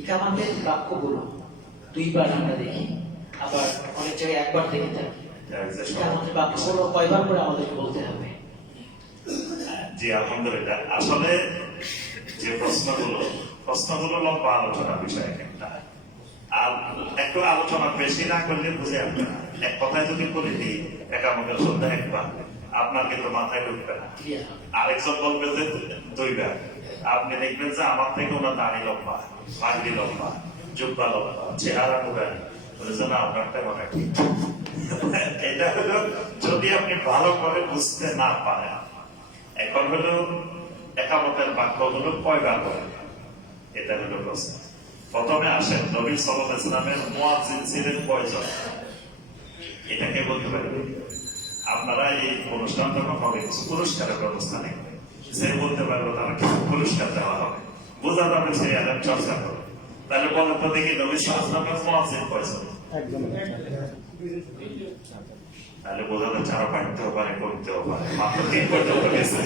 ইকামাতের বাক্যগুলো দুইবার আমরা দেখি আবার অনেক জায়গায় একবার দেখে থাকি। ইকামাতের বাক্যগুলো কয়বার করে আমাদেরকে বলতে হবে? জি আলহামদুলিল্লাহ। আসলে যে প্রশ্নগুলো প্রশ্নগুলো লম্বা আলোচনার বিষয় একটা। আর একটু আলোচনা বেশি না করলে বুঝে না। এক কথায় যদি বলে দিই একামতের সন্ধ্যা একবার আপনার কিন্তু মাথায় ঢুকবে না। আরেকজন বলবে যে দুইবার। আপনি দেখবেন যে আমার থেকে ওনার দাড়ি লম্বা পাগড়ি লম্বা, জুব্বা লম্বা, চেহারা নুরানি বলেছে না, আপনারটা ঠিক। এটা হলো, যদি আপনি ভালো করে বুঝতে না পারেন, এখন হলো একামতের বাক্যগুলো কয়বার এটা হলো প্রশ্ন। প্রথমে আসেন নবী সাল্লাহ ইসলামের মুয়াজ্জিন ছিলেন কয়জন? এটাকে বলতে পারবে আপনারা এই অনুষ্ঠান যখন হবে? পুরস্কারের ব্যবস্থা নেই। সে বলতে পারবে তারা কিছু পুরস্কার দেওয়া হবে। বোঝা যাবে সেই আলেম চর্চা করবে। তাহলে বলেন তো দেখি নবী সাল্লামের মুয়াজ্জিন কয়জন তাহলে বোঝা যাচ্ছে আরও পাঠতেও পারে করতেও পারে মাত্র তিন পর্যন্ত গেছে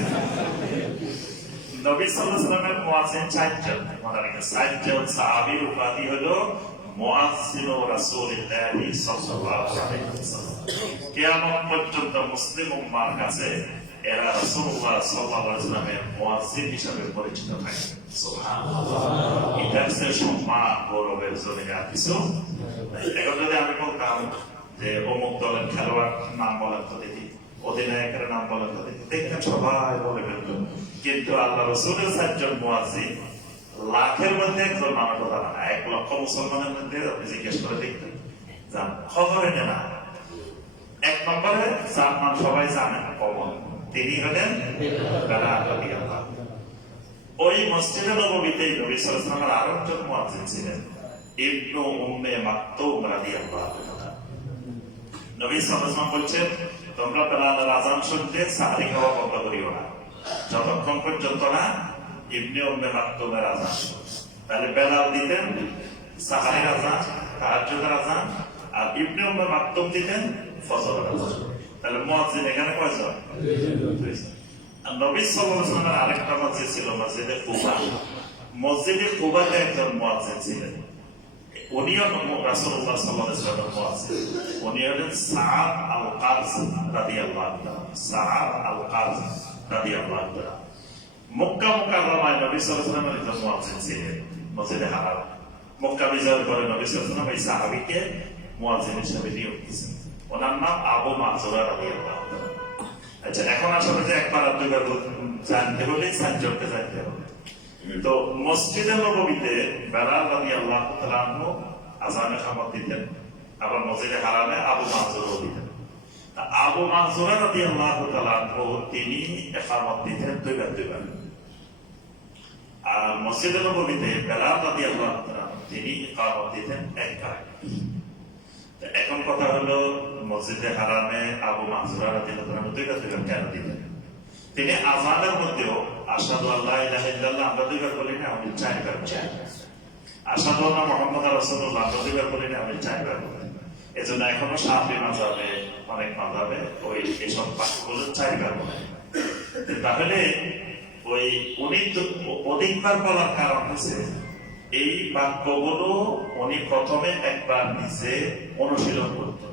নবী সাল্লামের মুয়াজ্জিন চারজন মনে রাখেন চারজন সাহাবীর উপাধি হলো মুয়াজ্জিন রাসূলিল্লাহি সাল্লাল্লাহু আলাইহি ওয়াসাল্লাম। কিয়ামত পর্যন্ত মুসলিম উম্মার কাছে এরা রাসূলুল্লাহ সাল্লাল্লাহু আলাইহি ওয়াসাল্লামের মুয়াজ্জিন হিসেবে পরিচিত থাকে। সুবহানাল্লাহ। হচ্ছে সম্মান গৌরবের জন্য কিছু। এখন যদি আমি বলতাম যে অমুক দলের খেলোয়াড় নাম বলেন তো দেখি, অধিনায়কের নাম বলেন তো দেখি দেখেন সবাই বলে ফেলতো। কিন্তু আল্লাহ রসুলের চারজন মুয়াজ্জিন লাখের মধ্যে একজন নামের কথা না, এক লক্ষ মুসলমানের মধ্যে আপনি জিজ্ঞেস করে দেখতেন খবরে না। এক নম্বরে যার নাম সবাই জানেন কমন। তিনি হলেন রাদিয়াল্লাহু আনহু। ওই মসজিদে নববীতে নবী আলাইহি আরও একজন মুয়াজ্জিন ছিলেন। ইবনু উম্মে মাকতুম রাদিয়াল্লাহু নবী সাল্লাল্লাহু বলছেন, তোমরা বেলালের আযান শুনতে সাহারি খাওয়া বন্ধ করিও না। যতক্ষণ পর্যন্ত না ইবনে উম্মে মাকতুমের আযান তাহলে বেলাল দিতেন, সাহারির আযান, তাহাজ্জুদের আযান, আর ইবনে উম্মে মাকতুম দিতেন ফজরের আযান। তাহলে মুয়াজ্জিন এখানে কয়জন? নবী ওয়াসাল্লামের আরেকটা মসজিদ ছিল মসজিদে কুবা। মসজিদে কুবাতে একজন মুয়াজ্জিন ছিলেন। উনিও আলাইহি ওয়াসাল্লামের মুয়াজ্জিন উনি হলেন সাআদ আল কাজ রাদিয়াল্লাহু তাআলা সাআদ আল কাজ রাদিয়াল্লাহু তাআলা মক্কা মুকাররমায় নবী ওয়াসাল্লামের একজন মুয়াজ্জিন ছিলেন মসজিদে হারাম। মক্কা বিজয়ের পরে নবী ওয়াসাল্লাম এই সাহাবীকে মুয়াজ্জিন হিসেবে নিয়োগ দিয়েছেন। ওনার নাম আবু মাহজুরা রাদিয়াল্লাহু আচ্ছা এখন আসলে যে একবার দুইবার জানতে হলে সাজ্জবকে জানতে হবে। তো মসজিদে নববীতে বেলাল রাদি আল্লাহ তালাহ আজানে খামত দিতেন, আবার মসজিদে হারামে আবু মাহজুরও দিতেন। আবু মাহজুরা রাদি আল্লাহ তালাহ তিনি একামত দিতেন দুইবার দুইবার। আর মসজিদে নববীতে বেলাল রাদি আল্লাহ তালাহ তিনি একামত দিতেন তা এখন কথা হলো মসজিদে হারামে আবু মাহজুরা দুইটা কেন দিলেন। তিনি আজানের মধ্যেও আসাদু আল্লাহ ইলাহা ইল্লাল্লাহ আমরা দুইবার বলি না, আমি চারবার বলি। আসাদু আল্লাহ মুহাম্মদ রাসূলুল্লাহ আমরা দুইবার বলি না, আমি চারবার বলি। এজন্য এখনও শাফি মাযহাবে, অনেক মাযহাবে ওই এসব চারবার বলে। তাহলে ওই অধিকবার বলার কারণ হচ্ছে এই বাক্যগুলো উনি প্রথমে একবার নিজে অনুশীলন করতেন।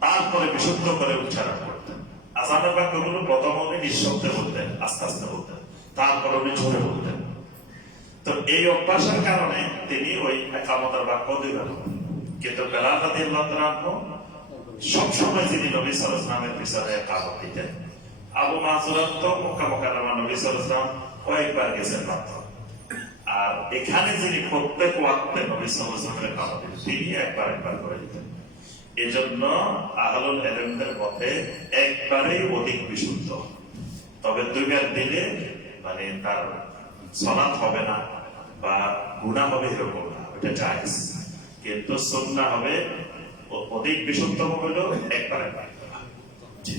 তারপরে বিশুদ্ধ করে উচ্চারণ করতেন। আজানের বাক্যগুলো প্রথম উনি নিঃশব্দে বলতেন, আস্তে আস্তে বলতেন। তারপরে উনি জোরে বলতেন। তো এই অভ্যাসের কারণে তিনি ওই একামতার বাক্য বলতেন। কিন্তু রাদিয়াল্লাহু সবসময় তিনি নবী ওয়াসাল্লামের পিছনে একামত দিতেন আবু মাহজুরাত তো মক্কা নবী ওয়াসাল্লাম কয়েকবার গেছেন মাত্র। আর এখানে যিনি প্রত্যেক ওয়াক্তে নবী একামত দিতেন তিনি একবার একবার করে দিতেন এজন্য আহলুল এলেমদের মতে একবারেই অধিক বিশুদ্ধ। তবে দুইবার দিলে মানে তার সলাৎ হবে না বা গুণা হবে এরকম না ওটা জায়েজ। কিন্তু সুন্নাহ হবে অধিক বিশুদ্ধ হলো একবার একবার। জি।